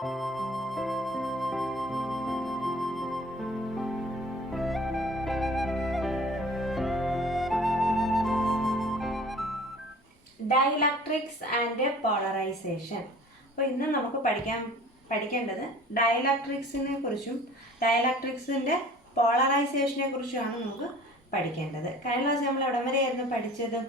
Dielectrics and polarisation. അപ്പോൾ ഇന്ന് നമുക്ക് പഠിക്കേണ്ടത് ഡൈഇലക്ട്രിക്സിനെ കുറിച്ചും ഡൈഇലക്ട്രിക്സിൻ്റെ പോളറൈസേഷനെ കുറിച്ചുമാണ് നമുക്ക് പഠിക്കേണ്ടത്. കഴിഞ്ഞ ക്ലാസ് നമ്മൾ എവിടം വരെയായിരുന്നു പഠിച്ചത്?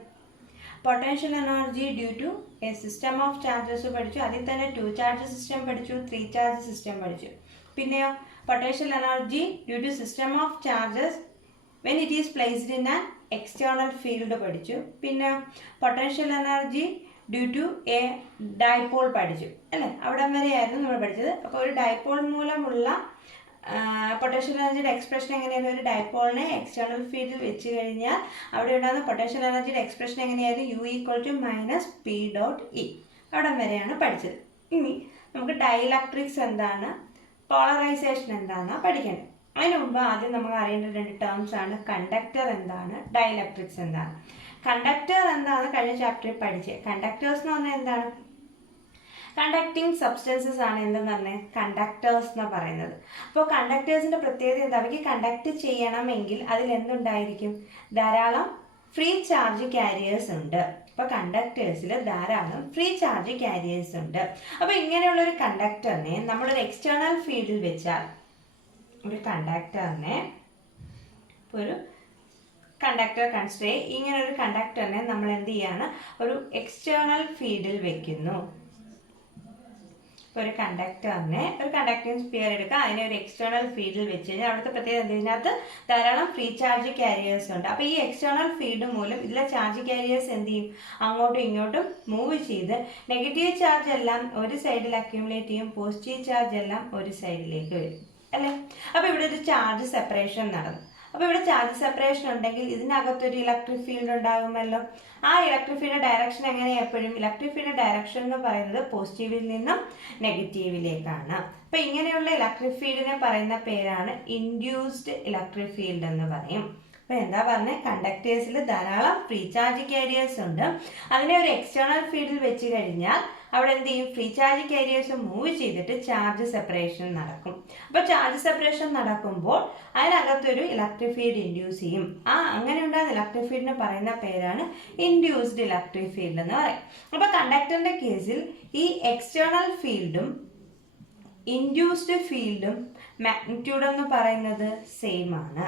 Potential energy due to a system of charges പഠിച്ചു. അതിൽ തന്നെ 2 ചാർജ് സിസ്റ്റം പഠിച്ചു, 3 ചാർജ് സിസ്റ്റം പഠിച്ചു. പിന്നെയോ potential energy due to system of charges when it is placed in an external field പഠിച്ചു. പിന്നെ potential energy due to a dipole പഠിച്ചു അല്ലേ? അവിടം വരെയായിരുന്നു നമ്മൾ പഠിച്ചത്. അപ്പോൾ ഒരു ഡൈപോൾ മൂലമുള്ള പൊട്ടൻഷ്യൽ എനർജിയുടെ എക്സ്പ്രഷൻ എങ്ങനെയായിരുന്നു? ഒരു ഡൈപോളിനെ എക്സ്റ്റേണൽ ഫീൽഡിൽ വെച്ച് കഴിഞ്ഞാൽ അവിടെ ഉണ്ടാകുന്ന പൊട്ടൻഷ്യൽ എനർജിയുടെ എക്സ്പ്രഷൻ എങ്ങനെയായിരുന്നു? U=-P.E. അവിടം വരെയാണ് പഠിച്ചത്. ഇനി നമുക്ക് ഡൈഇലക്ട്രിക്സ് എന്താണ്, പോളറൈസേഷൻ എന്താണെന്നാണ് പഠിക്കേണ്ടത്. അതിന് മുമ്പ് ആദ്യം നമുക്ക് അറിയേണ്ട 2 ടേംസ് ആണ്. കണ്ടക്ടർ എന്താണ്, ഡൈഇലക്ട്രിക്സ് എന്താണ്. കണ്ടക്ടർ എന്താണ് കഴിഞ്ഞ ചാപ്റ്ററിൽ പഠിച്ചത്. കണ്ടക്ടേഴ്സ് എന്ന് പറഞ്ഞാൽ എന്താണ്? കണ്ടക്ടിങ് സബ്സ്റ്റൻസസ് ആണ് എന്തെന്ന് പറഞ്ഞാൽ കണ്ടക്ടേഴ്സ് എന്ന് പറയുന്നത്. അപ്പോൾ കണ്ടക്ടേഴ്സിന്റെ പ്രത്യേകത എന്താ? അവയ്ക്ക് കണ്ടക്ട് ചെയ്യണമെങ്കിൽ അതിൽ എന്തുണ്ടായിരിക്കും? ധാരാളം ഫ്രീ ചാർജ് കാരിയേഴ്സ് ഉണ്ട്. അപ്പോൾ കണ്ടക്ടേഴ്സിൽ ധാരാളം ഫ്രീ ചാർജ് കാരിയേഴ്സ് ഉണ്ട്. അപ്പോൾ ഇങ്ങനെയുള്ള ഒരു കണ്ടക്ടറിനെ നമ്മളൊരു എക്സ്റ്റേണൽ ഫീൽഡിൽ വെച്ചാൽ, ഒരു കണ്ടക്ടറിനെ ഒരു കണ്ടക്ടർ കൺസിഡർ ഇങ്ങനെ ഒരു കണ്ടക്ടറിനെ നമ്മൾ എന്ത് ചെയ്യാണ്? ഒരു എക്സ്റ്റേണൽ ഫീൽഡിൽ വെക്കുന്നു. ഒരു കണ്ടക്ടറിനെ ഒരു കണ്ടക്ടിങ് സ്പിയർ എടുക്കുക, അതിനെ ഒരു എക്സ്റ്റേണൽ ഫീൽഡിൽ വെച്ച് കഴിഞ്ഞാൽ അവിടുത്തെ പ്രത്യേകത ഇതിനകത്ത് ധാരാളം ഫ്രീ ചാർജ് കാരിയേഴ്സ് ഉണ്ട്. അപ്പോൾ ഈ എക്സ്റ്റേണൽ ഫീൽഡ് മൂലം ഇതിലെ ചാർജ് കാരിയേഴ്സ് എന്ത് ചെയ്യും? അങ്ങോട്ടും ഇങ്ങോട്ടും മൂവ് ചെയ്ത് നെഗറ്റീവ് ചാർജ് എല്ലാം ഒരു സൈഡിൽ അക്യുമുലേറ്റ് ചെയ്യും, പോസിറ്റീവ് ചാർജ് എല്ലാം ഒരു സൈഡിലേക്ക് വരും അല്ലേ? അപ്പോൾ ഇവിടെ ഒരു ചാർജ് സെപ്പറേഷൻ നടന്നു. അപ്പോൾ ഇവിടെ ചാർജ് സെപ്പറേഷൻ ഉണ്ടെങ്കിൽ ഇതിനകത്തൊരു ഇലക്ട്രിക് ഫീൽഡ് ഉണ്ടാകുമല്ലോ. ആ ഇലക്ട്രിക് ഫീൽഡ് ഡയറക്ഷൻ എങ്ങനെയാണ്? എപ്പോഴും ഇലക്ട്രിക് ഫീൽഡ് ഡയറക്ഷൻ എന്ന് പറയുന്നത് പോസിറ്റീവിൽ നിന്നും നെഗറ്റീവിലേക്കാണ്. അപ്പോൾ ഇങ്ങനെയുള്ള ഇലക്ട്രിക് ഫീൽഡിനെ പറയുന്ന പേരാണ് ഇൻഡ്യൂസ്ഡ് ഇലക്ട്രിക് ഫീൽഡ് എന്ന് പറയും. അപ്പോൾ എന്താ പറഞ്ഞത്? കണ്ടക്ടേഴ്സിൽ ധാരാളം ഫ്രീ ചാർജ് കാരിയേഴ്സ് ഉണ്ട്. അതിനെ ഒരു എക്സ്റ്റേണൽ ഫീൽഡിൽ വെച്ച് കഴിഞ്ഞാൽ അവിടെ എന്ത് ചെയ്യും? ഫ്രീ ചാർജ് കാരിയേഴ്സ് മൂവ് ചെയ്തിട്ട് ചാർജ് സെപ്പറേഷൻ നടക്കും. അപ്പോൾ ചാർജ് സെപ്പറേഷൻ നടക്കുമ്പോൾ അതിനകത്തൊരു ഇലക്ട്രിക് ഫീൽഡ് ഇൻഡ്യൂസ് ചെയ്യും. അങ്ങനെ ഉണ്ടാകുന്ന ഇലക്ട്രിക് ഫീൽഡിന് പറയുന്ന പേരാണ് ഇൻഡ്യൂസ്ഡ് ഇലക്ട്രിക് ഫീൽഡ് എന്ന് പറയും. അപ്പോൾ കണ്ടക്ടറിന്റെ കേസിൽ ഈ എക്സ്റ്റേണൽ ഫീൽഡും ഇൻഡ്യൂസ്ഡ് ഫീൽഡും മാഗ്നിറ്റ്യൂഡ് എന്ന് പറയുന്നത് സെയിം ആണ്,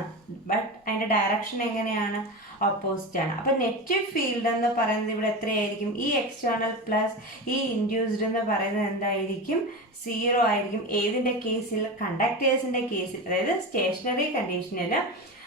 ബട്ട് അതിന്റെ ഡയറക്ഷൻ എങ്ങനെയാണ്? ഓപ്പോസിറ്റ് ആണ്. അപ്പൊ നെറ്റ് ഫീൽഡ് എന്ന് പറയുന്നത് ഇവിടെ എത്രയായിരിക്കും? ഈ എക്സ്റ്റേണൽ പ്ലസ് ഈ ഇൻഡ്യൂസ്ഡ് എന്ന് പറയുന്നത് എന്തായിരിക്കും? 0 ആയിരിക്കും. ഏതിന്റെ കേസിൽ? കണ്ടക്ടേഴ്സിന്റെ കേസിൽ. അതായത് സ്റ്റേഷനറി കണ്ടീഷനിൽ,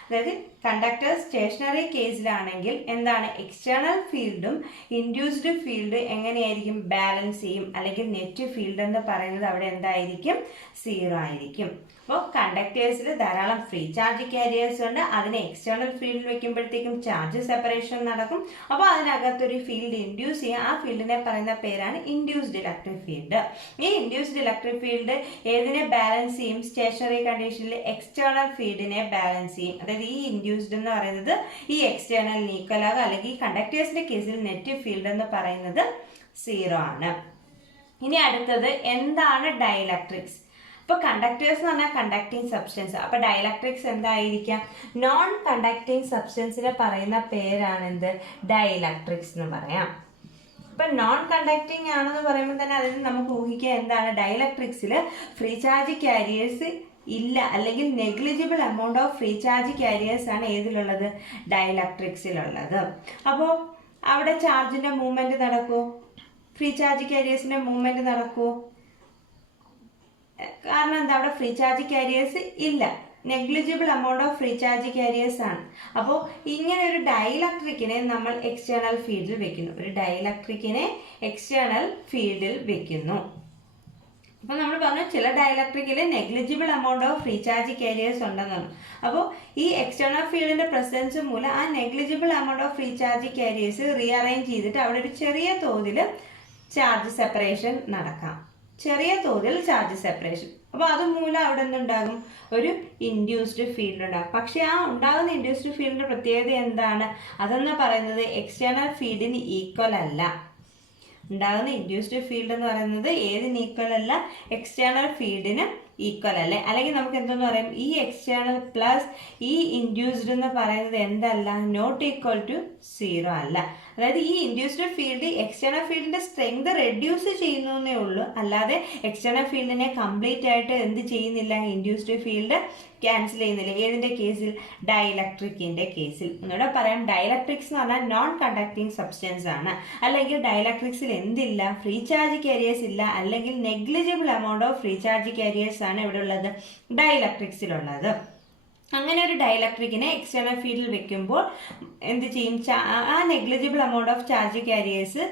അതായത് കണ്ടക്ടർ സ്റ്റേഷനറി കേസിലാണെങ്കിൽ എന്താണ്? എക്സ്റ്റേണൽ ഫീൽഡും ഇൻഡ്യൂസ്ഡ് ഫീൽഡ് എങ്ങനെയായിരിക്കും? ബാലൻസ് ചെയ്യും. അല്ലെങ്കിൽ നെറ്റ് ഫീൽഡ് എന്ന് പറയുന്നത് അവിടെ എന്തായിരിക്കും? 0 ആയിരിക്കും. അപ്പോൾ കണ്ടക്ടേഴ്സിൽ ധാരാളം ഫ്രീ ചാർജ് കാരിയേഴ്സ് ഉണ്ട്. അതിനെ എക്സ്റ്റേണൽ ഫീൽഡിൽ വെക്കുമ്പോഴത്തേക്കും ചാർജ് സെപ്പറേഷൻ നടക്കും. അപ്പോൾ അതിനകത്തൊരു ഫീൽഡ് ഇൻഡ്യൂസ് ചെയ്യും. ആ ഫീൽഡിനെ പറയുന്ന പേരാണ് ഇൻഡ്യൂസ്ഡ് ഇലക്ട്രിക് ഫീൽഡ്. ഈ ഇൻഡ്യൂസ്ഡ് ഇലക്ട്രിക് ഫീൽഡ് ഏതിനെ ബാലൻസ് ചെയ്യും? സ്റ്റേഷനറി കണ്ടീഷനിൽ എക്സ്റ്റേണൽ ഫീൽഡിനെ ബാലൻസ് ചെയ്യും. അതായത് ഈ ഇൻഡ്യൂസ്ഡ് എന്ന് പറയുന്നത് ഈ എക്സ്റ്റേണൽ ഈക്വൽ ആകും. അല്ലെങ്കിൽ ഈ കണ്ടക്ടേഴ്സിന്റെ കേസിൽ നെറ്റ് ഫീൽഡ് എന്ന് പറയുന്നത് 0 ആണ്. ഇനി അടുത്തത് എന്താണ് ഡൈഇലക്ട്രിക്സ്? ഇപ്പോൾ കണ്ടക്ടേഴ്സ് എന്ന് പറഞ്ഞാൽ കണ്ടക്ടിങ് സബ്സ്റ്റൻസ്. അപ്പോൾ ഡൈഇലക്ട്രിക്സ് എന്തായിരിക്കാം? നോൺ കണ്ടക്ടിങ് സബ്സ്റ്റൻസിനെ പറയുന്ന പേരാണ് എന്ത്? ഡൈഇലക്ട്രിക്സ് എന്ന് പറയാം. ഇപ്പം നോൺ കണ്ടക്ടിങ് ആണെന്ന് പറയുമ്പോൾ തന്നെ അതിന് നമുക്ക് ഊഹിക്കുക എന്താണ്? ഡൈഇലക്ട്രിക്സിൽ ഫ്രീ ചാർജ് കാരിയേഴ്സ് ഇല്ല, അല്ലെങ്കിൽ negligible amount of free charge careers ആണ് ഏതിലുള്ളത്? ഡൈഇലക്ട്രിക്സിലുള്ളത്. അപ്പോൾ അവിടെ ചാർജിന്റെ മൂവ്മെന്റ് നടക്കുമോ? ഫ്രീ ചാർജ് കാരിയേഴ്സിന്റെ മൂവ്മെന്റ് നടക്കുമോ? കാരണം എന്താ? അവിടെ ഫ്രീ ചാർജ് കാരിയേഴ്സ് ഇല്ല, negligible amount of free charge careers ആണ്. അപ്പോൾ ഇങ്ങനെ ഒരു ഡൈഇലക്ട്രിക്കിനെ നമ്മൾ എക്സ്റ്റേണൽ ഫീൽഡിൽ വെക്കുന്നു. ഒരു ഡൈഇലക്ട്രിക്കിനെ എക്സ്റ്റേണൽ ഫീൽഡിൽ വെക്കുന്നു. അപ്പോൾ നമ്മൾ പറഞ്ഞു ചില ഡൈഇലക്ട്രിക്കിൽ negligible amount of free charge carriers ഉണ്ടെന്നാണ്. അപ്പോൾ ഈ എക്സ്റ്റേണൽ ഫീൽഡിന്റെ പ്രസൻസ് മൂലം ആ negligible amount of free charge carriers rearrange ചെയ്തിട്ട് അവിടെ ഒരു ചെറിയ തോതിൽ ചാർജ് സെപ്പറേഷൻ നടക്കാം. ചെറിയ തോതിൽ ചാർജ് സെപ്പറേഷൻ. അപ്പോൾ അതുമൂലം അവിടെ നിന്നുണ്ടാകും? ഒരു ഇൻഡ്യൂസ്ഡ് ഫീൽഡ് ഉണ്ടാകും. പക്ഷെ ആ ഉണ്ടാകുന്ന ഇൻഡ്യൂസ്ഡ് ഫീൽഡിന്റെ പ്രത്യേകത എന്താണ്? അതെന്ന് പറയുന്നത് എക്സ്റ്റേണൽ ഫീൽഡിന് ഈക്വൽ അല്ല. ഉണ്ടാകുന്ന ഇൻഡ്യൂസ്ഡ് ഫീൽഡ് എന്ന് പറയുന്നത് ഏതിന് ഈക്വൽ അല്ല? എക്സ്റ്റേണൽ ഫീൽഡിന് ഈക്വൽ അല്ലേ? അല്ലെങ്കിൽ നമുക്ക് എന്തെന്ന് പറയാം, ഈ എക്സ്റ്റേണൽ പ്ലസ് ഈ ഇൻഡ്യൂസ്ഡ് എന്ന് പറയുന്നത് എന്തല്ല? നോട്ട് ഈക്വൽ ടു 0 അല്ല. അതായത് ഈ ഇൻഡ്യൂസ്ഡ് ഫീൽഡ് എക്സ്റ്റേണൽ ഫീൽഡിന്റെ സ്ട്രെങ്ത് റെഡ്യൂസ് ചെയ്യുന്നേ ഉള്ളൂ, അല്ലാതെ എക്സ്റ്റേണൽ ഫീൽഡിനെ കംപ്ലീറ്റ് ആയിട്ട് എന്ത് ചെയ്യുന്നില്ല? ഇൻഡ്യൂസ്ഡ് ഫീൽഡ് ക്യാൻസൽ ചെയ്യുന്നില്ല. ഏതിന്റെ കേസിൽ? ഡൈഇലക്ട്രിക്കിന്റെ കേസിൽ. ഒന്നുകൂടെ പറയാം, ഡൈഇലക്ട്രിക്സ് എന്ന് പറഞ്ഞാൽ നോൺ കണ്ടക്ടിങ് സബ്സ്റ്റൻസ് ആണ്. അല്ലെങ്കിൽ ഡൈഇലക്ട്രിക്സിൽ എന്തില്ല? ഫ്രീ ചാർജ് കാരിയേഴ്സ് ഇല്ല, അല്ലെങ്കിൽ negligible amount of free charge careers ആണ് ഇവിടെ ഉള്ളത്, ഡൈഇലക്ട്രിക്സിലുള്ളത്. അങ്ങനെ ഒരു ഡൈഇലക്ട്രിക്കിനെ എക്സ്റ്റേണൽ ഫീൽഡിൽ വെക്കുമ്പോൾ എന്ത് ചെയ്യും? ആ negligible amount of charge carriers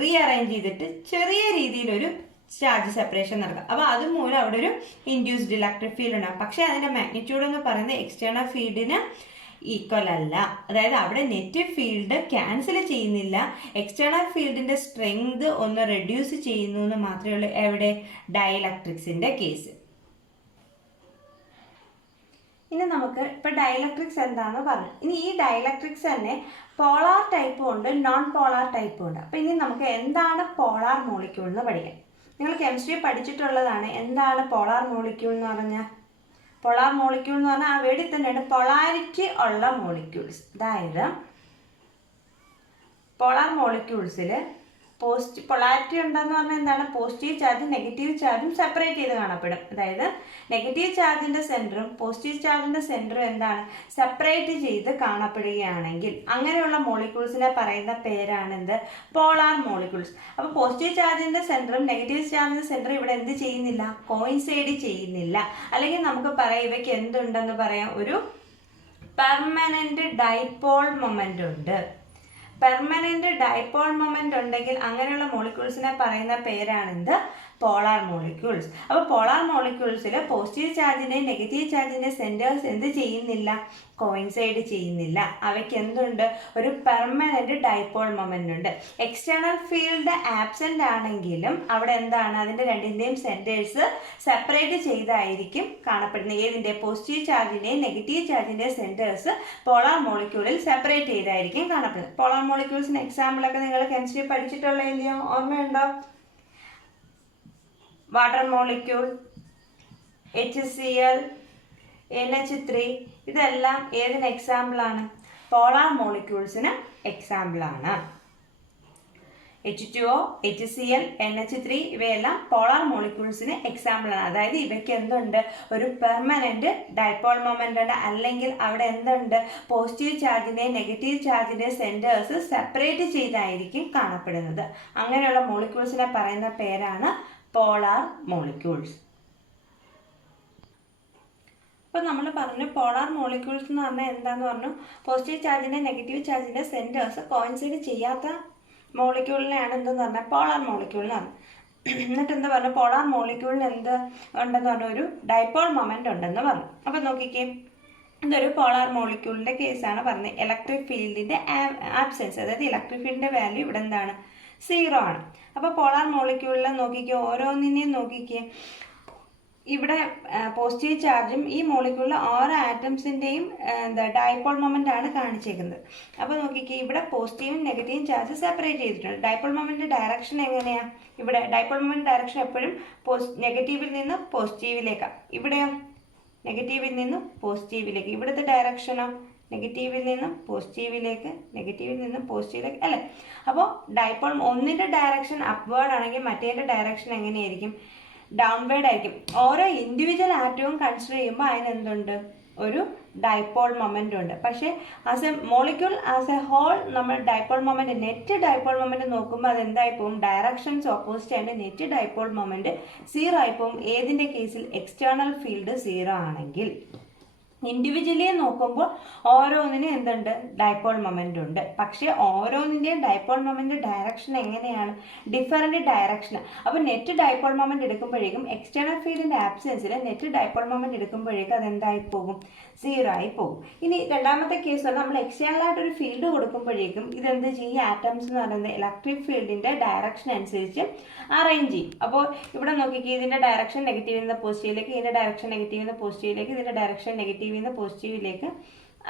rearrange ചെയ്തിട്ട് ചെറിയ രീതിയിലൊരു ചാർജ് സെപ്പറേഷൻ നടക്കുക. അപ്പോൾ അതുമൂലം അവിടെ ഒരു ഇൻഡ്യൂസ്ഡ് ഇലക്ട്രിക് ഫീൽഡ് ഉണ്ടാകും. പക്ഷേ അതിൻ്റെ മാഗ്നിറ്റ്യൂഡ് എന്ന് പറയുന്നത് എക്സ്റ്റേണൽ ഫീൽഡിന് ഈക്വൽ അല്ല. അതായത് അവിടെ നെറ്റ് ഫീൽഡ് ക്യാൻസൽ ചെയ്യുന്നില്ല, എക്സ്റ്റേണൽ ഫീൽഡിന്റെ സ്ട്രെങ്ത് ഒന്ന് റെഡ്യൂസ് ചെയ്യുന്നു എന്ന് മാത്രമേ ഉള്ളൂ എവിടെ? ഡൈഇലക്ട്രിക്സിന്റെ കേസ്. ഇനി നമുക്ക് ഇപ്പൊ ഡൈഇലക്ട്രിക്സ് എന്താണെന്ന് പറഞ്ഞു. ഇനി ഈ ഡൈഇലക്ട്രിക്സ് തന്നെ പോളാർ ടൈപ്പും ഉണ്ട്, നോൺ പോളാർ ടൈപ്പും ഉണ്ട്. അപ്പൊ ഇനി നമുക്ക് എന്താണ് പോളാർ മോളിക്യൂൾ എന്ന് പഠിക്കാം. നിങ്ങൾ കെമിസ്ട്രി പഠിച്ചിട്ടുള്ളതാണ്. എന്താണ് പോളാർ മോളിക്യൂൾ എന്ന് പറഞ്ഞാൽ? പോളാർ മോളിക്യൂൾ എന്ന് പറഞ്ഞാൽ ആ വേർഡിൽ തന്നെയാണ് പൊളാരിറ്റി ഉള്ള മോളിക്യൂൾസ്. അതായത് പോളാർ മോളിക്യൂൾസിൽ പൊളാരിറ്റി ഉണ്ടെന്ന് പറഞ്ഞാൽ എന്താണ്? പോസിറ്റീവ് ചാർജും നെഗറ്റീവ് ചാർജും സെപ്പറേറ്റ് ചെയ്ത് കാണപ്പെടും. അതായത് നെഗറ്റീവ് ചാർജിന്റെ സെന്ററും പോസിറ്റീവ് ചാർജിന്റെ സെന്ററും എന്താണ്? സെപ്പറേറ്റ് ചെയ്ത് കാണപ്പെടുകയാണെങ്കിൽ അങ്ങനെയുള്ള മോളിക്യൂൾസിനെ പറയുന്ന പേരാണ് എന്ത്? Polar molecules. അപ്പോൾ പോസിറ്റീവ് ചാർജിന്റെ സെന്ററും നെഗറ്റീവ് ചാർജിന്റെ സെന്ററും ഇവിടെ എന്ത് ചെയ്യുന്നില്ല? കോയിൻസൈഡ് ചെയ്യുന്നില്ല. അല്ലെങ്കിൽ നമുക്ക് പറയാം ഇവയ്ക്ക് എന്തുണ്ടെന്ന് പറയാം, ഒരു പെർമനന്റ് ഡൈപോൾ മൊമെന്റ് ഉണ്ട്. പെർമനന്റ് ഡൈപോൾ മൊമെന്റ് ഉണ്ടെങ്കിൽ അങ്ങനെയുള്ള മോളിക്യൂൾസിനെ പറയുന്ന പേരാണെന്ത്? Polar molecules. അപ്പോൾ പോളാർ മോളിക്യൂൾസിൽ പോസിറ്റീവ് ചാർജിന്റെയും നെഗറ്റീവ് ചാർജിന്റെയും സെന്റേഴ്സ് എന്ത് ചെയ്യുന്നില്ല? കോയിൻസൈഡ് ചെയ്യുന്നില്ല. അവയ്ക്ക് എന്തുണ്ട്? ഒരു പെർമനന്റ് ഡൈപോൾ മൊമെന്റ് ഉണ്ട്. എക്സ്റ്റേണൽ ഫീൽഡ് ആബ്സെന്റ് ആണെങ്കിലും അവിടെ എന്താണ്? അതിന്റെ രണ്ടിന്റെയും സെന്റേഴ്സ് സെപ്പറേറ്റ് ചെയ്തായിരിക്കും കാണപ്പെടുന്നത്. ഏതിന്റെ? പോസിറ്റീവ് ചാർജിന്റെയും നെഗറ്റീവ് ചാർജിന്റെയും സെന്റേഴ്സ് പോളാർ മോളിക്യൂളിൽ സെപ്പറേറ്റ് ചെയ്തായിരിക്കും കാണപ്പെടുന്നത്. പോളാർ മോളിക്യൂൾസിന് എക്സാമ്പിൾ ഒക്കെ നിങ്ങൾ കെമിസ്ട്രി പഠിച്ചിട്ടുള്ളതിലെയോ ഓർമ്മയുണ്ടോ? വാട്ടർ മോളിക്യൂൾ, HCl, NH3, ഇതെല്ലാം ഏതിന് എക്സാമ്പിൾ ആണ്? പോളാർ മോളിക്യൂൾസിന് എക്സാമ്പിൾ ആണ്. H2O, HCl, NH3 ഇവയെല്ലാം പോളാർ മോളിക്യൂൾസിന് എക്സാമ്പിൾ ആണ്. അതായത് ഇവയ്ക്ക് എന്തുണ്ട്? ഒരു പെർമനന്റ് ഡൈപോൾ മൊമെന്റ് ഉണ്ട്, അല്ലെങ്കിൽ അവിടെ എന്തുണ്ട്? പോസിറ്റീവ് ചാർജിന്റെയും നെഗറ്റീവ് ചാർജിന്റെയും സെന്റേഴ്സ് സെപ്പറേറ്റ് ചെയ്തായിരിക്കും കാണപ്പെടുന്നത്. അങ്ങനെയുള്ള മോളിക്യൂൾസിനെ പറയുന്ന പേരാണ് പോളാർ മോളിക്യൂൾസ്. അപ്പോൾ നമ്മൾ പറഞ്ഞു പോളാർ മോളിക്യൂൾസ് എന്ന് പറഞ്ഞാൽ എന്താന്ന് പറഞ്ഞു? പോസിറ്റീവ് ചാർജിന്റെ നെഗറ്റീവ് ചാർജിന്റെ സെന്റേഴ്സ് കോയിൻസൈഡ് ചെയ്യാത്ത മോളിക്യൂളിനെയാണ് എന്തെന്ന് പറഞ്ഞാൽ പോളാർ മോളിക്യൂൾ എന്ന് പറഞ്ഞു. എന്നിട്ട് എന്താ പറഞ്ഞു? പോളാർ മോളിക്യൂളിന് എന്ത് ഉണ്ടെന്ന് പറഞ്ഞു? ഒരു ഡൈപോൾ മൊമെന്റ് ഉണ്ടെന്ന് പറഞ്ഞു. അപ്പം നോക്കിക്കേ, ഇതൊരു പോളാർ മോളിക്യൂളിന്റെ കേസാണ് പറഞ്ഞത്. ഇലക്ട്രിക് ഫീൽഡിന്റെ ആബ്സെൻസ്, അതായത് ഇലക്ട്രിക് ഫീൽഡിന്റെ വാല്യൂ ഇവിടെ എന്താണ്? 0 ആണ്. അപ്പോൾ പോളാർ മോളിക്യൂളിൽ നോക്കിക്കേ, ഓരോന്നിനെയും നോക്കിക്കേ, ഇവിടെ പോസിറ്റീവ് ചാർജും ഈ മോളിക്യൂളിൽ ഓരോ ആറ്റംസിൻ്റെയും ഡൈപോൾ മൊമെന്റ് ആണ് കാണിച്ചേക്കുന്നത്. അപ്പോൾ നോക്കിക്കേ, ഇവിടെ പോസിറ്റീവും നെഗറ്റീവും ചാർജ് സെപ്പറേറ്റ് ചെയ്തിട്ടുണ്ട്. ഡൈപോൾ മൊമെന്റ് ഡയറക്ഷൻ എങ്ങനെയാണ്? ഇവിടെ ഡൈപോൾ മൊമെന്റ് ഡയറക്ഷൻ എപ്പോഴും നെഗറ്റീവിൽ നിന്ന് പോസിറ്റീവിലേക്കാണ്. ഇവിടെയോ നെഗറ്റീവിൽ നിന്നും പോസിറ്റീവിലേക്ക്. ഇവിടുത്തെ ഡയറക്ഷനോ നെഗറ്റീവിൽ നിന്നും പോസിറ്റീവിലേക്ക്, നെഗറ്റീവിൽ നിന്നും പോസിറ്റീവിലേക്ക് അല്ലേ? അപ്പോൾ ഡൈപോൾ ഒന്നിൻ്റെ ഡയറക്ഷൻ അപ്വേർഡ് ആണെങ്കിൽ മറ്റേതിൻ്റെ ഡയറക്ഷൻ എങ്ങനെയായിരിക്കും? ഡൗൺവേർഡ് ആയിരിക്കും. ഓരോ ഇൻഡിവിജ്വൽ ആറ്റവും കൺസിഡർ ചെയ്യുമ്പോൾ അതിനെന്തുണ്ട്? ഒരു ഡൈപോൾ മൊമെന്റ് ഉണ്ട്. പക്ഷേ as a molecule as a whole നമ്മൾ dipole moment, net dipole moment നോക്കുമ്പോൾ അത് എന്തായി പോകും? ഡയറക്ഷൻസ് ഓപ്പോസിറ്റ് ആയിട്ട് നെറ്റ് ഡൈപോൾ മൊമെന്റ് 0 ആയി പോകും. ഏതിൻ്റെ കേസിൽ? എക്സ്റ്റേണൽ ഫീൽഡ് 0 ആണെങ്കിൽ. ഇൻഡിവിജ്വലി നോക്കുമ്പോൾ ഓരോന്നിനും എന്തുണ്ട്? ഡൈപോൾ മൊമെന്റ് ഉണ്ട്. പക്ഷേ ഓരോന്നിൻ്റെയും ഡൈപോൾ മൊമെന്റ് ഡയറക്ഷൻ എങ്ങനെയാണ്? Different direction. അപ്പോൾ നെറ്റ് ഡൈപോൾ മൊമെന്റ് എടുക്കുമ്പോഴേക്കും എക്സ്റ്റേണൽ ഫീൽഡിന്റെ ആബ്സെൻസിൽ നെറ്റ് ഡൈപോൾ മൊമെന്റ് എടുക്കുമ്പോഴേക്കും അതെന്തായി പോകും? 0 ആയി പോകും. ഇനി രണ്ടാമത്തെ കേസ് പറഞ്ഞാൽ നമ്മൾ എക്സ്റ്റേണൽ ആയിട്ട് ഒരു ഫീൽഡ് കൊടുക്കുമ്പോഴേക്കും ഇതെന്ത് ചെയ്യും? ആറ്റംസ് എന്ന് പറയുന്നത് ഇലക്ട്രിക് ഫീൽഡിന്റെ ഡയറക്ഷൻ അനുസരിച്ച് അറേഞ്ച് ചെയ്യും. അപ്പോൾ ഇവിടെ നോക്കിക്കേ, ഇതിന്റെ ഡയറക്ഷൻ നെഗറ്റീവിൽ നിന്ന് പോസിറ്റീവിലേക്ക്, ഇതിന്റെ ഡയറക്ഷൻ നെഗറ്റീവിൽ നിന്ന് പോസിറ്റീവിലേക്ക്, ഇതിന്റെ ഡയറക്ഷൻ നെഗറ്റീവിൽ നിന്ന് പോസിറ്റീവിലേക്ക്,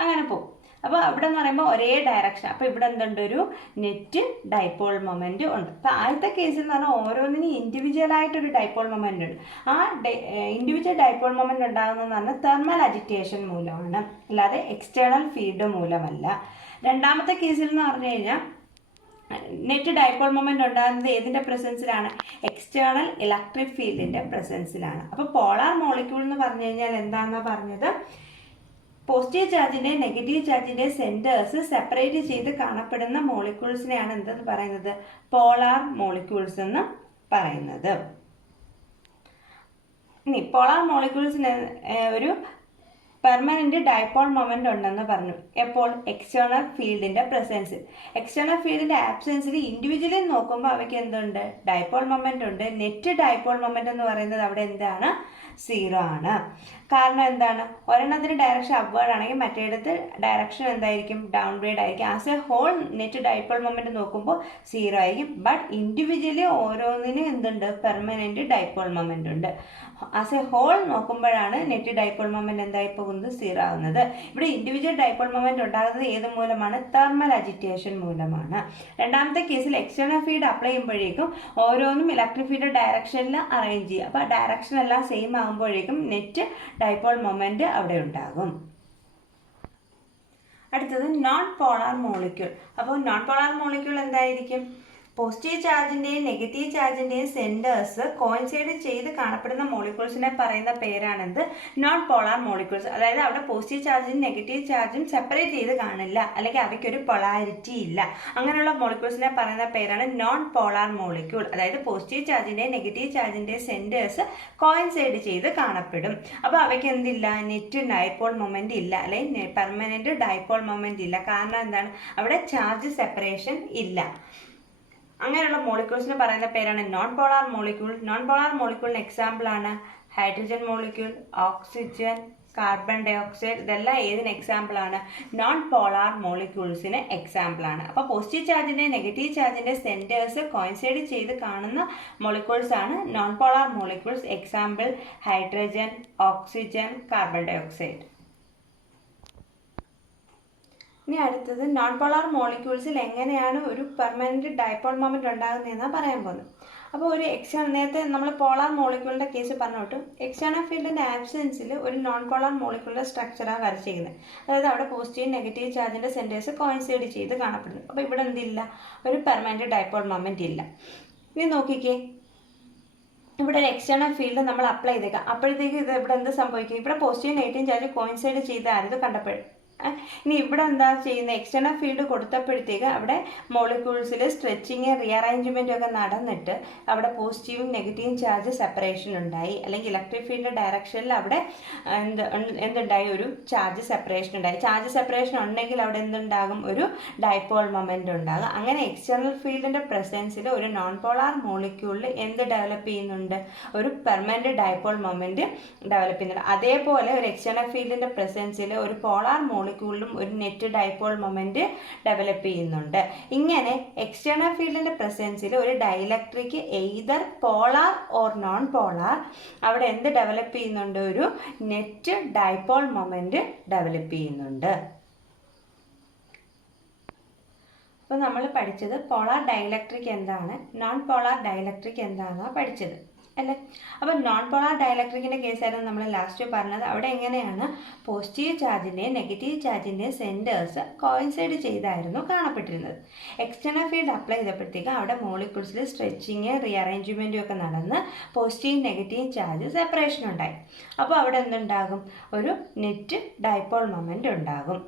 അങ്ങനെ പോകും. അപ്പോൾ അവിടെ എന്ന് പറയുമ്പോൾ ഒരേ ഡയറക്ഷൻ. അപ്പോൾ ഇവിടെ എന്തുണ്ട്, ഒരു നെറ്റ് ഡൈപോൾ മൊമെന്റ് ഉണ്ട്. അപ്പോൾ ആദ്യത്തെ കേസിൽ എന്ന് പറഞ്ഞാൽ ഓരോന്നിനും ഇൻഡിവിജ്വലായിട്ടൊരു ഡൈപോൾ മൊമെന്റ് ഉണ്ട്. ആ ഇൻഡിവിജ്വൽ ഡൈപോൾ മൊമെന്റ് ഉണ്ടാകുന്നതെന്ന് പറഞ്ഞാൽ തെർമൽ അജിറ്റേഷൻ മൂലമാണ്, അല്ലാതെ എക്സ്റ്റേണൽ ഫീൽഡ് മൂലമല്ല. രണ്ടാമത്തെ കേസിൽ എന്ന് പറഞ്ഞു കഴിഞ്ഞാൽ നെറ്റ് ഡൈപോൾ മൊമെന്റ് ഉണ്ടാകുന്നത് ഏതിൻ്റെ പ്രസൻസിലാണ്? External electric ഫീൽഡിൻ്റെ പ്രസൻസിലാണ്. അപ്പോൾ പോളാർ മോളിക്യൂൾ എന്ന് പറഞ്ഞു കഴിഞ്ഞാൽ എന്താണെന്നാണ് പറഞ്ഞത്? പോസിറ്റീവ് ചാർജിൻ്റെ നെഗറ്റീവ് ചാർജിൻ്റെ സെൻറ്റേഴ്സ് സെപ്പറേറ്റ് ചെയ്ത് കാണപ്പെടുന്ന മോളിക്യൂൾസിനെയാണ് എന്തെന്ന് പറയുന്നത്? പോളാർ മോളിക്യൂൾസ് എന്ന് പറയുന്നത്. ഇനി പോളാർ മോളിക്യൂൾസിന് ഒരു പെർമനന്റ് ഡൈപോൾ മൊമെന്റ് ഉണ്ടെന്ന് പറഞ്ഞു. എപ്പോൾ? എക്സ്റ്റേണൽ ഫീൽഡിന്റെ പ്രസൻസിൽ. എക്സ്റ്റേണൽ ഫീൽഡിന്റെ ആബ്സെൻസിൽ ഇൻഡിവിജ്വലി നോക്കുമ്പോൾ അവയ്ക്ക് എന്തുണ്ട്? ഡൈപോൾ മൊമെന്റ് ഉണ്ട്. നെറ്റ് ഡൈപോൾ മൊമെന്റ് എന്ന് പറയുന്നത് അവിടെ എന്താണ്? 0 ആണ്. കാരണം എന്താണ്? ഒരെണ്ണത്തിന് ഡയറക്ഷൻ അപ്വേർഡ് ആണെങ്കിൽ മറ്റേടത്ത് ഡയറക്ഷൻ എന്തായിരിക്കും? ഡൗൺവേർഡ് ആയിരിക്കും. As a whole net dipole moment നോക്കുമ്പോൾ 0 ആയിരിക്കും. ബട്ട് ഇൻഡിവിജ്വലി ഓരോന്നിനും എന്തുണ്ട്? പെർമനന്റ് ഡൈപോൾ മൊമെന്റ് ഉണ്ട്. ആസ് എ ഹോൾ നോക്കുമ്പോഴാണ് നെറ്റ് ഡൈപോൾ മൊമെന്റ് എന്തായി പോകുന്നത്? 0 ആകുന്നത്. ഇവിടെ ഇൻഡിവിജ്വൽ ഡൈപോൾ മൊമെന്റ് ഉണ്ടാകുന്നത് ഏത് മൂലമാണ്? തെർമൽ അജിറ്റേഷൻ മൂലമാണ്. രണ്ടാമത്തെ കേസിൽ എക്സ്റ്റേണൽ ഫീൽഡ് അപ്ലൈ ചെയ്യുമ്പോഴേക്കും ഓരോന്നും ഇലക്ട്രിക് ഫീൽഡ് ഡയറക്ഷനിൽ അറേഞ്ച് ചെയ്യുക. അപ്പോൾ ഡയറക്ഷൻ എല്ലാം സെയിം ആകുമ്പോഴേക്കും നെറ്റ് ഡൈപോൾ മൊമെന്റ് അവിടെ ഉണ്ടാകും. അടുത്തത് നോൺ പോളാർ മോളിക്യൂൾ. അപ്പോൾ നോൺ പോളാർ മോളിക്യൂൾ എന്തായിരിക്കും? പോസിറ്റീവ് ചാർജിൻ്റെയും നെഗറ്റീവ് ചാർജിൻ്റെയും സെൻറ്റേഴ്സ് കോയിൻസൈഡ് ചെയ്ത് കാണപ്പെടുന്ന മോളിക്യൂൾസിനെ പറയുന്ന പേരാണെന്ത്? Non polar molecules. അതായത് അവിടെ പോസിറ്റീവ് ചാർജും നെഗറ്റീവ് ചാർജും സെപ്പറേറ്റ് ചെയ്ത് കാണില്ല, അല്ലെങ്കിൽ അവയ്ക്കൊരു പൊളാരിറ്റി ഇല്ല. അങ്ങനെയുള്ള മോളിക്യൂൾസിനെ പറയുന്ന പേരാണ് നോൺ പോളാർ മോളിക്യൂൾ. അതായത് പോസിറ്റീവ് ചാർജിൻ്റെയും നെഗറ്റീവ് ചാർജിൻ്റെയും സെൻറ്റേഴ്സ് കോയിൻസൈഡ് ചെയ്ത് കാണപ്പെടും. അപ്പോൾ അവയ്ക്ക് എന്തില്ല? നെറ്റ് ഡൈപോൾ മൊമെന്റ് ഇല്ല, അല്ലെങ്കിൽ പെർമനന്റ് ഡൈപോൾ മൊമെന്റ് ഇല്ല. കാരണം എന്താണ്? അവിടെ ചാർജ് സെപ്പറേഷൻ ഇല്ല. അങ്ങനെയുള്ള മോളിക്യൂൾസിന് പറയുന്ന പേരാണ് non polar molecule. Non polar മോളിക്യൂളിന് എക്സാമ്പിൾ ആണ് hydrogen molecule, oxygen, carbon dioxide. ഇതെല്ലാം ഏതിന് എക്സാമ്പിൾ ആണ്? നോൺ പോളാർ മോളിക്യൂൾസിന് എക്സാമ്പിൾ ആണ്. അപ്പോൾ പോസിറ്റീവ് ചാർജിൻ്റെ നെഗറ്റീവ് ചാർജിൻ്റെ സെൻറ്റേഴ്സ് കോയിൻസൈഡ് ചെയ്ത് കാണുന്ന മോളിക്യൂൾസ് ആണ് non polar molecules. Example hydrogen, oxygen, carbon dioxide. ഇനി അടുത്തത് നോൺ പോളാർ മോളിക്യൂൾസിൽ എങ്ങനെയാണ് ഒരു പെർമനന്റ് ഡൈപോൾ മൊമെന്റ് ഉണ്ടാകുന്നതെന്നാണ് പറയാൻ പോകുന്നത്. അപ്പോൾ ഒരു നേരത്തെ നമ്മൾ പോളാർ മോളിക്യൂളിൻ്റെ കേസ് പറഞ്ഞോട്ടും എക്സ്റ്റേണൽ ഫീൽഡിൻ്റെ ആബ്സെൻസിൽ ഒരു നോൺ പോളാർ മോളിക്യൂളിൻ്റെ സ്ട്രക്ചറാണ് വരച്ചിരിക്കുന്നത്. അതായത് അവിടെ പോസിറ്റീവ് നെഗറ്റീവ് ചാർജിൻ്റെ സെൻറ്റേഴ്സ് കോയിൻസൈഡ് ചെയ്ത് കാണപ്പെടുന്നു. അപ്പോൾ ഇവിടെ എന്തില്ല? ഒരു പെർമനന്റ് ഡൈപോൾ മൊമെന്റ് ഇല്ല. ഇനി നോക്കിക്കേ, ഇവിടെ ഒരു എക്സ്റ്റേണൽ ഫീൽഡ് നമ്മൾ അപ്ലൈ ചെയ്തേക്കാം. അപ്പോഴത്തേക്ക് ഇത് ഇവിടെ എന്ത് സംഭവിക്കും? ഇവിടെ പോസിറ്റീവ് നെഗറ്റീവ് ചാർജ് കോയിൻസൈഡ് ചെയ്തായിരുന്നു കണ്ടപ്പോൾ. ഇനി ഇവിടെ എന്താ ചെയ്യുന്നത്? എക്സ്റ്റേണൽ ഫീൽഡ് കൊടുത്തപ്പോഴത്തേക്ക് അവിടെ മോളിക്യൂൾസിൽ സ്ട്രെച്ചിങ് റീഅറേഞ്ച്മെൻറ്റും ഒക്കെ നടന്നിട്ട് അവിടെ പോസിറ്റീവും നെഗറ്റീവും ചാർജ് സെപ്പറേഷൻ ഉണ്ടായി, അല്ലെങ്കിൽ ഇലക്ട്രിക് ഫീൽഡ് ഡയറക്ഷനിൽ അവിടെ എന്തുണ്ടായി? ഒരു ചാർജ് സെപ്പറേഷൻ ഉണ്ടായി. ചാർജ് സെപ്പറേഷൻ ഉണ്ടെങ്കിൽ അവിടെ എന്തുണ്ടാകും? ഒരു ഡൈപോൾ മൊമെന്റ് ഉണ്ടാകും. അങ്ങനെ എക്സ്റ്റേണൽ ഫീൽഡിൻ്റെ പ്രസൻസിൽ ഒരു നോൺ പോളാർ മോളിക്യൂളിൽ എന്ത് ഡെവലപ്പ് ചെയ്യുന്നുണ്ട്? ഒരു പെർമനന്റ് ഡൈപോൾ മൊമെന്റ് ഡെവലപ്പ് ചെയ്യുന്നുണ്ട്. അതേപോലെ ഒരു എക്സ്റ്റേണൽ ഫീൽഡിൻ്റെ പ്രസൻസിൽ ഒരു പോളാർ മോളിക്യൂളിലും ഒരു നെറ്റ് ഡൈപോൾ മൊമെന്റ് ഡെവലപ്പ് ചെയ്യുന്നുണ്ട്. ഇങ്ങനെ എക്സ്റ്റേണൽ ഫീൽഡിന്റെ പ്രസൻസിൽ ഒരു dielectric either polar or non polar അവിടെ എന്ത് ഡെവലപ്പ് ചെയ്യുന്നുണ്ട്? ഒരു നെറ്റ് ഡൈപോൾ മൊമെന്റ് ഡെവലപ്പ് ചെയ്യുന്നുണ്ട്. അപ്പോൾ നമ്മൾ പഠിച്ചത് പോളാർ ഡൈലക്ട്രിക് എന്താണ്, നോൺ പോളാർ ഡൈലക്ട്രിക് എന്താണെന്നാണ് പഠിച്ചത് അല്ലേ. അപ്പോൾ നോൺ പോളാർ ഡൈലക്ട്രിക്കിൻ്റെ കേസായിരുന്നു നമ്മൾ ലാസ്റ്റ് പറഞ്ഞത്. അവിടെ എങ്ങനെയാണ് പോസിറ്റീവ് ചാർജിൻ്റെയും നെഗറ്റീവ് ചാർജിൻ്റെയും സെൻറ്റേഴ്സ് കോയിൻസൈഡ് ചെയ്തായിരുന്നു കാണപ്പെട്ടിരുന്നത്. എക്സ്റ്റേണൽ ഫീൽഡ് അപ്ലൈ ചെയ്തപ്പോഴത്തേക്ക് അവിടെ മോളിക്യൂൾസിൽ സ്ട്രെച്ചിങ് റീഅറേഞ്ച്മെൻറ്റും ഒക്കെ നടന്ന് പോസിറ്റീവ് നെഗറ്റീവ് ചാർജ് സെപ്പറേഷൻ ഉണ്ടായി. അപ്പോൾ അവിടെ എന്തുണ്ടാകും? ഒരു നെറ്റ് ഡൈപോൾ മൊമെൻ്റ് ഉണ്ടാകും.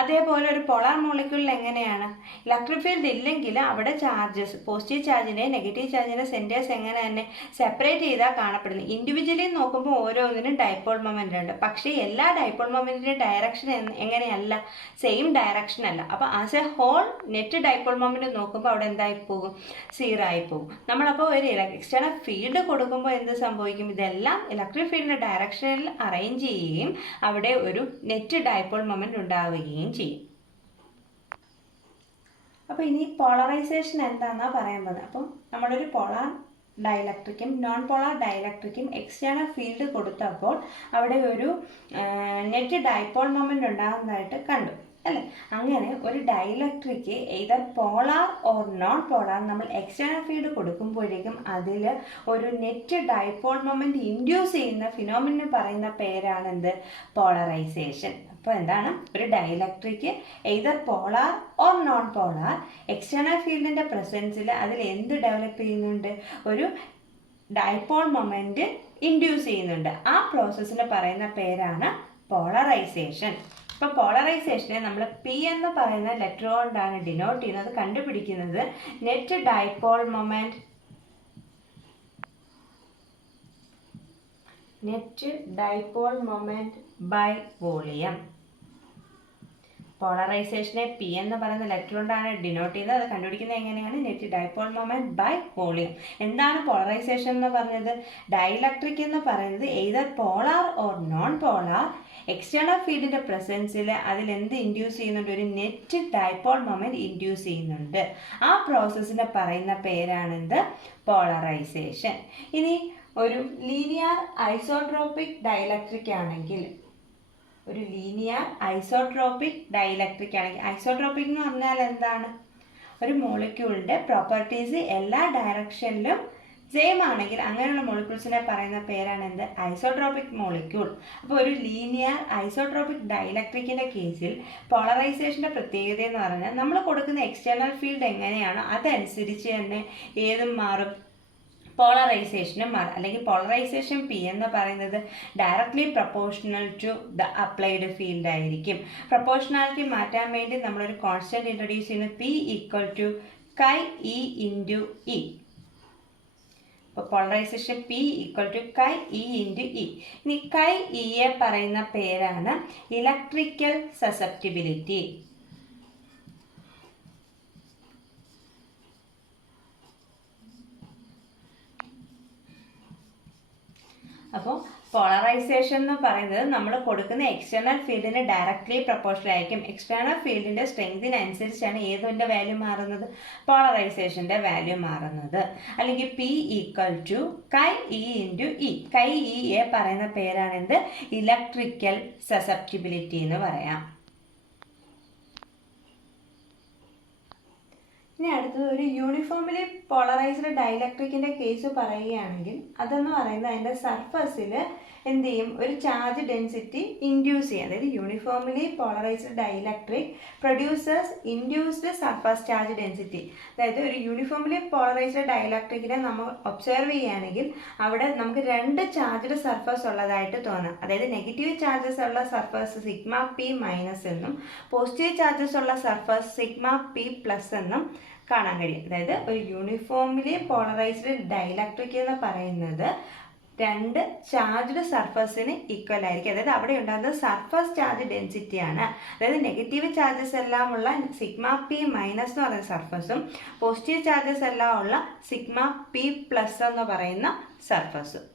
അതേപോലെ ഒരു പോളാർ മോളിക്യൂളിൽ എങ്ങനെയാണ്? ഇലക്ട്രിക് ഫീൽഡ് ഇല്ലെങ്കിൽ അവിടെ ചാർജസ് പോസിറ്റീവ് ചാർജിൻ്റെ നെഗറ്റീവ് ചാർജിൻ്റെ സെൻറ്റേഴ്സ് എങ്ങനെ തന്നെ സെപ്പറേറ്റ് ചെയ്താൽ കാണപ്പെടുന്നത്. ഇൻഡിവിജ്വലി നോക്കുമ്പോൾ ഓരോന്നിനും ഡൈപോൾ മൊമെൻ്റ് ഉണ്ട്. പക്ഷേ എല്ലാ ഡൈപോൾ മൊമെൻറ്റിൻ്റെ ഡയറക്ഷൻ എങ്ങനെയല്ല? സെയിം ഡയറക്ഷൻ അല്ല. അപ്പോൾ as a whole net dipole moment നോക്കുമ്പോൾ അവിടെ എന്തായി പോകും? 0 ആയി പോകും. നമ്മളപ്പോൾ ഒരു എക്സ്റ്റേണൽ ഫീൽഡ് കൊടുക്കുമ്പോൾ എന്ത് സംഭവിക്കും? ഇതെല്ലാം ഇലക്ട്രിക് ഫീൽഡിൻ്റെ ഡയറക്ഷനിൽ അറേഞ്ച് ചെയ്യുകയും അവിടെ ഒരു നെറ്റ് ഡൈപോൾ മൊമെൻറ്റ് ഉണ്ടാവുകയും ചെയ്യും. അപ്പോൾ ഇനി പോളറൈസേഷൻ എന്താണെന്നാണ് പറയാൻ പോകുന്നത്. അപ്പം നമ്മളൊരു പോളാർ ഡൈലക്ട്രിക്കും നോൺ പോളാർ ഡൈലക്ട്രിക്കും എക്സ്റ്റേണൽ ഫീൽഡ് കൊടുത്തപ്പോൾ അവിടെ ഒരു നെറ്റ് ഡൈപോൾ മൊമെന്റ് ഉണ്ടാകുന്നതായിട്ട് കണ്ടു അല്ലേ? അങ്ങനെ ഒരു dielectric either polar or non polar നമ്മൾ എക്സ്റ്റേണൽ ഫീൽഡ് കൊടുക്കുമ്പോഴേക്കും അതിൽ ഒരു നെറ്റ് ഡൈപോൾ മൊമെന്റ് ഇൻഡ്യൂസ് ചെയ്യുന്ന ഫിനോമിനന് പറയുന്ന പേരാണ് എന്ത്? പോളറൈസേഷൻ. അപ്പോൾ എന്താണ്? ഒരു dielectric either polar or non polar external ഫീൽഡിന്റെ പ്രസൻസിൽ അതിൽ എന്ത് ഡെവലപ്പ് ചെയ്യുന്നുണ്ട്? ഒരു ഡൈപോൾ മൊമെന്റ് ഇൻഡ്യൂസ് ചെയ്യുന്നുണ്ട്. ആ പ്രോസസ്സിന് പറയുന്ന പേരാണ് പോളറൈസേഷൻ. ഇപ്പോൾ പോളറൈസേഷനെ നമ്മൾ പി എന്ന് പറയുന്ന ലെറ്റർ കൊണ്ടാണ് ഡിനോട്ട് ചെയ്യുന്നത്. കണ്ടുപിടിക്കുന്നത് net dipole moment by volume. പോളറൈസേഷനെ പി എന്ന് പറയുന്ന ലെറ്റർ കൊണ്ടാണ് ഡിനോട്ട് ചെയ്യുന്നത്. അത് കണ്ടുപിടിക്കുന്നത് എങ്ങനെയാണ്? Net dipole moment by volume. എന്താണ് പോളറൈസേഷൻ എന്ന് പറഞ്ഞത്? ഡൈലക്ട്രിക് എന്ന് പറയുന്നത് either polar or non polar external ഫീൽഡിന്റെ പ്രസൻസിൽ അതിൽ എന്ത് ഇൻഡ്യൂസ് ചെയ്യുന്നുണ്ട്? ഒരു നെറ്റ് ഡൈപോൾ മൊമെന്റ് ഇൻഡ്യൂസ് ചെയ്യുന്നുണ്ട്. ആ പ്രോസസ്സിനെ പറയുന്ന പേരാണെന്ത്? പോളറൈസേഷൻ. ഇനി ഒരു ലീനിയർ ഐസോട്രോപിക് ഡൈലക്ട്രിക് ആണെങ്കിൽ, ഐസോട്രോപിക് എന്ന് പറഞ്ഞാൽ എന്താണ്? ഒരു മോളിക്യൂളിന്റെ പ്രോപ്പർട്ടീസ് എല്ലാ ഡയറക്ഷനിലും സെയിം ആണെങ്കിൽ അങ്ങനെയുള്ള മോളിക്യൂൾസിനെ പറയുന്ന പേരാണ് എന്ത്? Isotropic molecule. അപ്പോൾ ഒരു ലീനിയർ ഐസോട്രോപിക് ഡൈലക്ട്രിക്കിന്റെ കേസിൽ പോളറൈസേഷന്റെ പ്രത്യേകത എന്ന് പറഞ്ഞാൽ നമ്മൾ കൊടുക്കുന്ന എക്സ്റ്റേണൽ ഫീൽഡ് എങ്ങനെയാണോ അതനുസരിച്ച് തന്നെ ഏതും മാറും, പോളറൈസേഷനും മാറും. അല്ലെങ്കിൽ പോളറൈസേഷൻ പി എന്ന് പറയുന്നത് directly proportional to the applied field ആയിരിക്കും. പ്രൊപ്പോർഷണാലിറ്റി മാറ്റാൻ വേണ്ടി നമ്മളൊരു കോൺസ്റ്റന്റ് ഇൻട്രൊഡ്യൂസ് ചെയ്യുന്നത് P equal to chi E into E. അപ്പോൾ polarisation P equal to chi E into E. ഇനി കൈ ഇയെ പറയുന്ന പേരാണ് ഇലക്ട്രിക്കൽ സസെപ്റ്റിബിലിറ്റി. അപ്പോൾ പോളറൈസേഷൻ എന്ന് പറയുന്നത് നമ്മൾ കൊടുക്കുന്ന എക്സ്റ്റേണൽ ഫീൽഡിന് ഡയറക്ട്ലി പ്രൊപ്പോർഷണൽ ആയിരിക്കും. എക്സ്റ്റേണൽ ഫീൽഡിന്റെ സ്ട്രെങ്തിനനുസരിച്ചാണ് ഏതിൻ്റെ വാല്യൂ മാറുന്നത്? പോളറൈസേഷന്റെ വാല്യൂ മാറുന്നത്. അല്ലെങ്കിൽ P equal to chi E into E. കൈ ഇയെ പറയുന്ന പേരാണ് എന്ത്? ഇലക്ട്രിക്കൽ സസെപ്റ്റിബിലിറ്റി എന്ന് പറയാം. ഇനി അടുത്തത് ഒരു യൂണിഫോംലി പോളറൈസ്ഡ് ഡൈലക്ട്രിക്കിന്റെ കേസ് പറയുകയാണെങ്കിൽ അതെന്ന് പറയുന്നത് അതിൻ്റെ സർഫസിൽ എന്ത് ചെയ്യും? ഒരു ചാർജ് ഡെൻസിറ്റി ഇൻഡ്യൂസ് ചെയ്യും. അതായത് uniformly polarised dielectric producers induced surface charge density. അതായത് ഒരു യൂണിഫോംലി പോളറൈസ്ഡ് ഡൈലക്ട്രിക്കിനെ നമ്മൾ ഒബ്സർവ് ചെയ്യുകയാണെങ്കിൽ അവിടെ നമുക്ക് രണ്ട് ചാർജ്ഡ് സർഫസ് ഉള്ളതായിട്ട് തോന്നാം. അതായത് നെഗറ്റീവ് ചാർജസ് ഉള്ള സർഫസ് സിഗ്മ പി മൈനസ് എന്നും പോസിറ്റീവ് ചാർജസ് ഉള്ള സർഫസ് സിഗ്മ പി പ്ലസ് എന്നും കാണാൻ കഴിയും. അതായത് ഒരു യൂണിഫോംലി പോളറൈസ്ഡ് ഡൈലക്ട്രിക് എന്ന് പറയുന്നത് രണ്ട് ചാർജ്ഡ് സർഫസിന് ഈക്വൽ ആയിരിക്കും. അതായത് അവിടെ ഉണ്ടാകുന്നത് സർഫസ് ചാർജ് ഡെൻസിറ്റിയാണ്. അതായത് നെഗറ്റീവ് ചാർജസ് എല്ലാം ഉള്ള സിഗ്മ പി മൈനസ് എന്ന് പറയുന്ന സർഫസും പോസിറ്റീവ് ചാർജസ് എല്ലാം ഉള്ള സിഗ്മ പി പ്ലസ് എന്ന് പറയുന്ന സർഫസും.